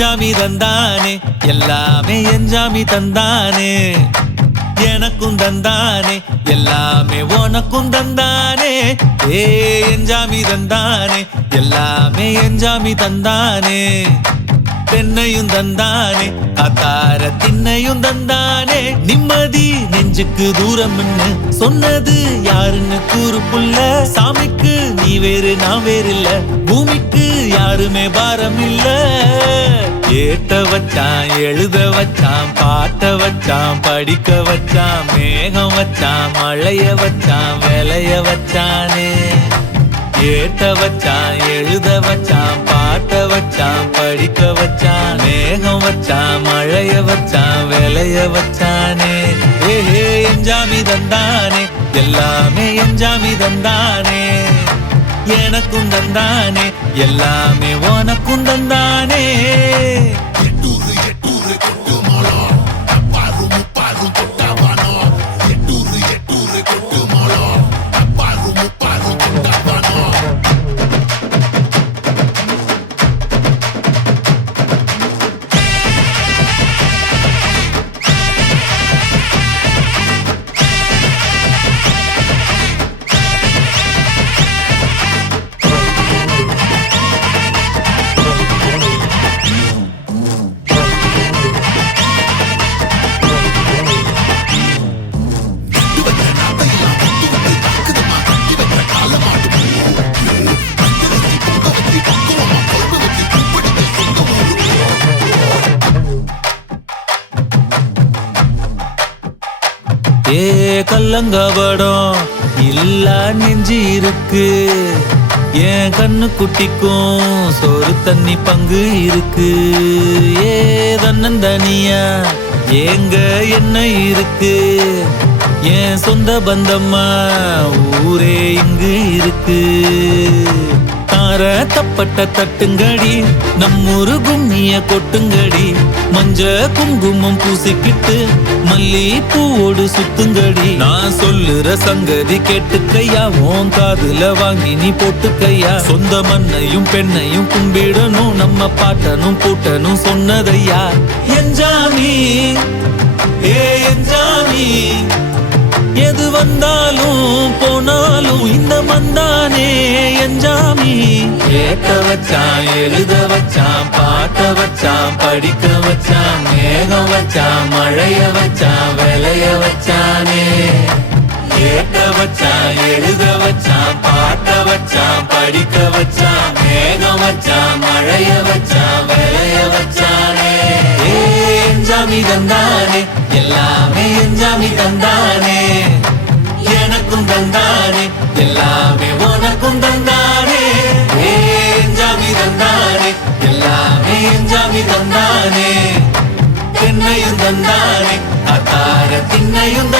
எஞ்சாமி தந்தானே எல்லாமே எஞ்சாமி தந்தானே எனக்கும் தந்தானே எல்லாமே உனக்கும் தந்தானே ஏ எஞ்சாமி தந்தானே எல்லாமே எஞ்சாமி தந்தானே தென்னையும் தந்தானே காத்தார திண்ணையும் தந்தானே நிம்மதி நெஞ்சுக்கு தூரம்னு சொன்னது யாருன்னு கூறு புள்ள சாமிக்கு நீ வேறு நான் வேறு இல்ல பூமிக்கு யாருமே பாரம் இல்ல ஏட்ட வச்சான் எழுத வச்சான் பாட்ட வச்சான் படிக்க வச்சான் மேகம் வச்சான் மழைய வச்சான் விளைய வச்சானே ஏட்ட வச்சான் எழுத வச்சான் பாட்ட வச்சான் படிக்க வச்சான் மேகம் வச்சான் மழைய வச்சான் விளைய வச்சானே ஏஹே எஞ்சாமி தந்தானே எல்லாமே எஞ்சாமி தந்தானே எனக்கும் தந்தானே எல்லாமே உனக்கும் தந்தானே ஏ கல்லங்கபடம் இல்ல நெஞ்சு இருக்கு என் கண்ணு குட்டிக்கும் சோறு தண்ணி பங்கு இருக்கு ஏ தன்னந்தனியா ஏங்க என்ன இருக்கு என் சொந்த பந்தம்மா ஊரே இங்கு இருக்கு தார தப்பட்ட தட்டுங்கடி நம்மூரு கும்மிய கொட்டுங்கடி மஞ்ச குங்குமம் பூசிக்கிட்டு மல்லி பூவோடு சுத்துங்கடி நான் சொல்லுற சங்கதி கேட்டுக்கையா உன் காதுல வாங்கி நீ போட்டுக்கையா சொந்த மண்ணையும் பெண்ணையும் கும்பிடணும் நம்ம பாட்டனும் பூட்டனும் சொன்னதையா எஞ்சாமி ஏ எஞ்சாமி எது வந்தாலும் போனாலும் இந்த மந்தானே எஞ்சாமி ஏட்ட வச்சான் எழுத வச்சான் பாட்ட வச்சான் படிக்க வச்சான் மேகம் வச்சான் மழைய வச்சான் விளைய வச்சானே ஏட்ட வச்சான் எழுத வச்சான் பாட்ட வச்சான் படிக்க வச்சான் மேகம் வச்சான் மழைய வச்சான் விளைய வச்சானே எஞ்சாமி தந்தானே எல்லாமே எஞ்சாமி தந்தானே எனக்கும் தந்தானே எல்லாமே உனக்கும் தந்தானே எஞ்சாமி தந்தானே எல்லாமே எஞ்சாமி தந்தானே தென்னையும் தந்தானே காத்தார திண்ணையும்